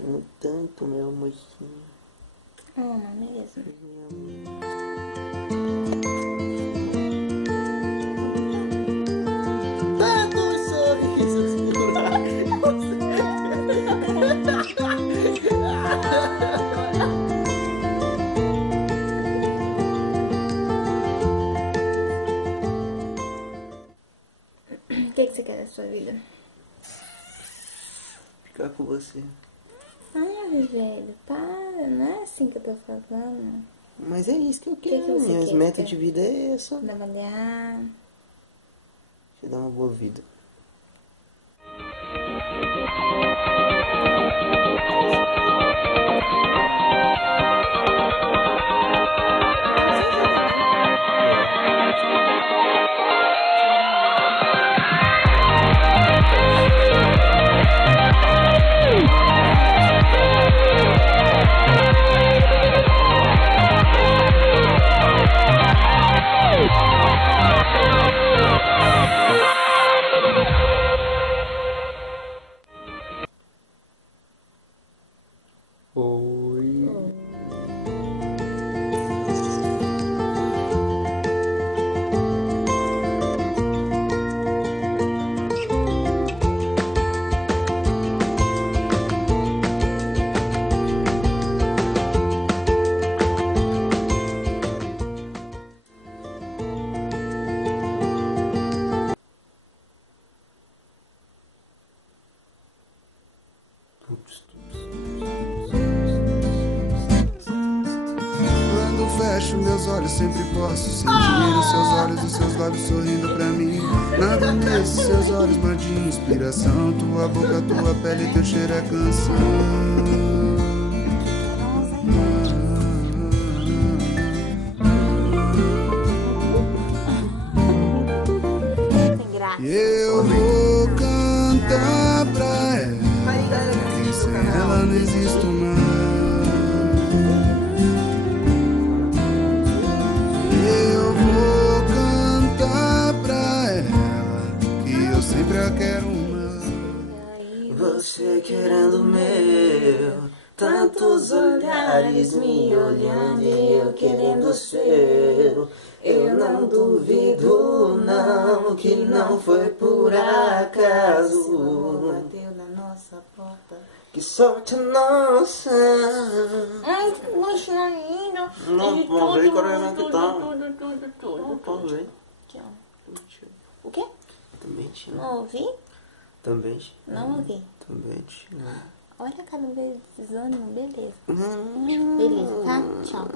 Amo tanto, meu amorzinho. Ama mesmo. Tantos sorrisos por O que você quer da sua vida? ficar com você. Ai, velho, para. Não é assim que eu tô falando. Mas é isso que eu que quero. você Minhas quer? metas de vida é essa. Trabalhar. Te dar uma boa vida. Oi. Quando fecho meus olhos sempre posso sentir os seus olhos, os seus lábios sorrindo pra mim. Nada nesses seus olhos mar de inspiração. Tua boca, tua pele, teu cheiro é canção. Tem graça. E eu vou cantar pra ela que sem ela não existo mais. Eu vou cantar pra ela que eu sempre a quero mais. Você querendo meu, tantos olhares me olhando e eu querendo seu. Eu não duvido não que não foi por acaso. Bateu na nossa porta. Que sorte nossa. Ai, poxa, ainda. Não, Ele vamos ver todo, qual é que tudo, tá. tudo. Vamos ver. Aqui, ó. O quê? Também te amo. Não ouvi? Também te amo. Não ouvi. Também te amo. Olha a cara do desânimo, beleza. Beleza, tá? Tchau.